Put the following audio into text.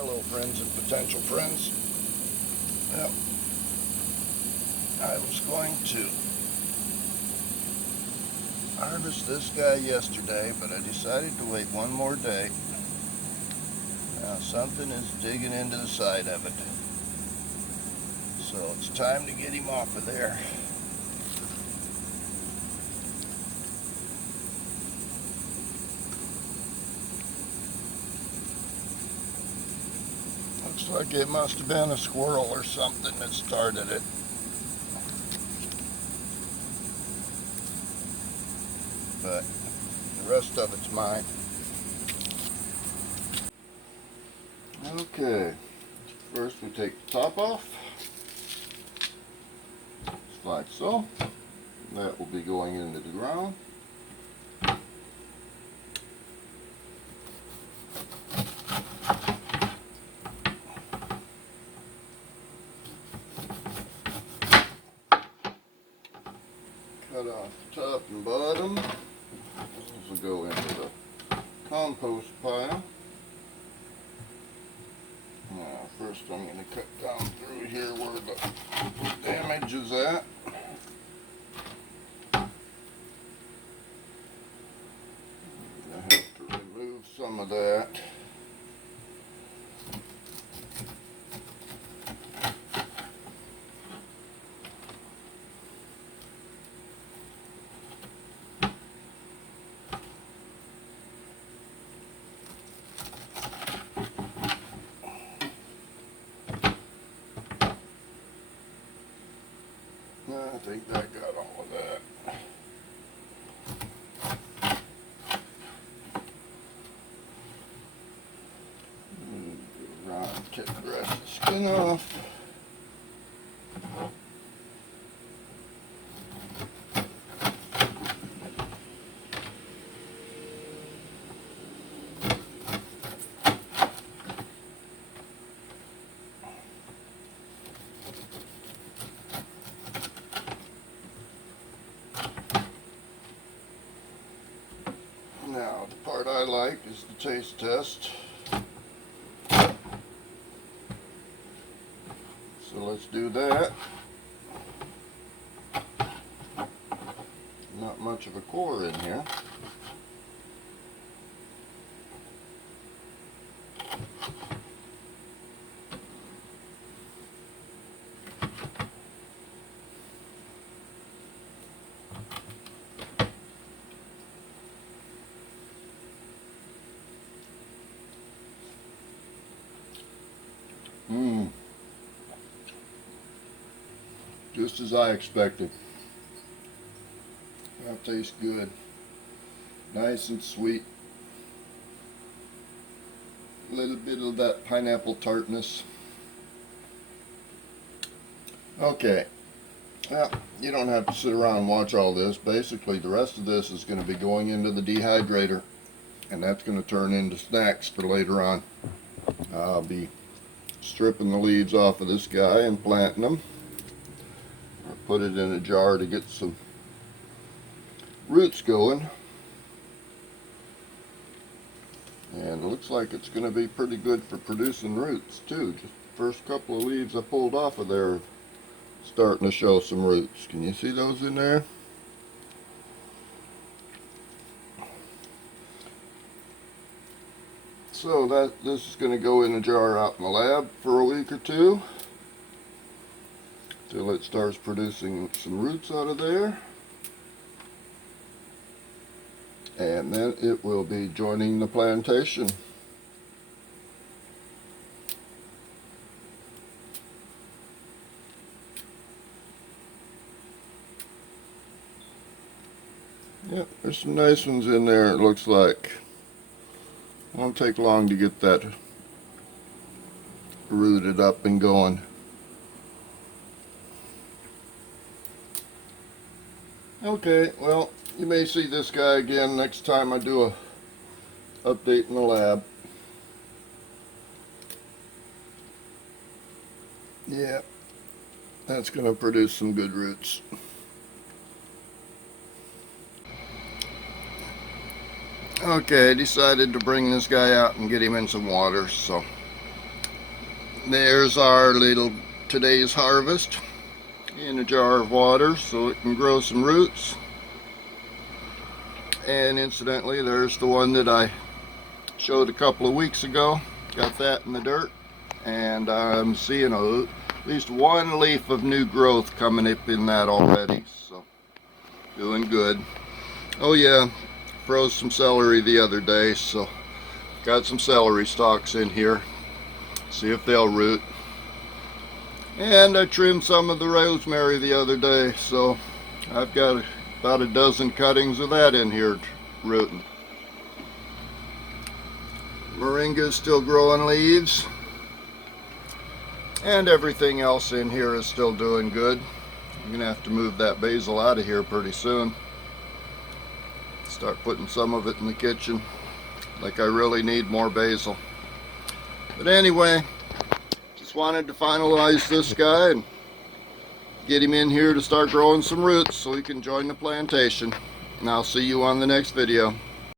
Hello friends and potential friends. Well, I was going to harvest this guy yesterday, but I decided to wait one more day. Now something is digging into the side of it, so it's time to get him off of there. Looks like it must have been a squirrel or something that started it. But the rest of it's mine. Okay, first we take the top off, just like so. That will be going into the ground. Cut off the top and bottom. Those will go into the compost pile. Now, first I'm going to cut down through here where the damage is at. I have to remove some of that. I think that got all of that. Take the rest of the skin off. Now, the part I like is the taste test. So let's do that. Not much of a core in here. Just as I expected. That tastes good. Nice and sweet. A little bit of that pineapple tartness. Okay. Well, you don't have to sit around and watch all this. Basically, the rest of this is going to be going into the dehydrator, and that's going to turn into snacks for later on. I'll be stripping the leaves off of this guy and planting them. Put it in a jar to get some roots going, and it looks like it's going to be pretty good for producing roots too. Just the first couple of leaves I pulled off of there are starting to show some roots. Can you see those in there? So this is going to go in a jar out in the lab for a week or two till it starts producing some roots out of there, and then it will be joining the plantation. Yep, there's some nice ones in there, it looks like. Won't take long to get that rooted up and going. Okay, well, you may see this guy again next time I do a update in the lab. Yeah, that's going to produce some good roots. Okay, I decided to bring this guy out and get him in some water, so There's our little today's harvest in a jar of water so it can grow some roots. And incidentally, there's the one that I showed a couple of weeks ago. Got that in the dirt, and I'm seeing at least one leaf of new growth coming up in that already, so doing good. Oh yeah, froze some celery the other day, so got some celery stalks in here. See if they'll root. And I trimmed some of the rosemary the other day, so I've got about a dozen cuttings of that in here rooting. Moringa is still growing leaves, and everything else in here is still doing good. I'm gonna have to move that basil out of here pretty soon. Start putting some of it in the kitchen. Like I really need more basil. But anyway, just wanted to finalize this guy and get him in here to start growing some roots so he can join the plantation. And I'll see you on the next video.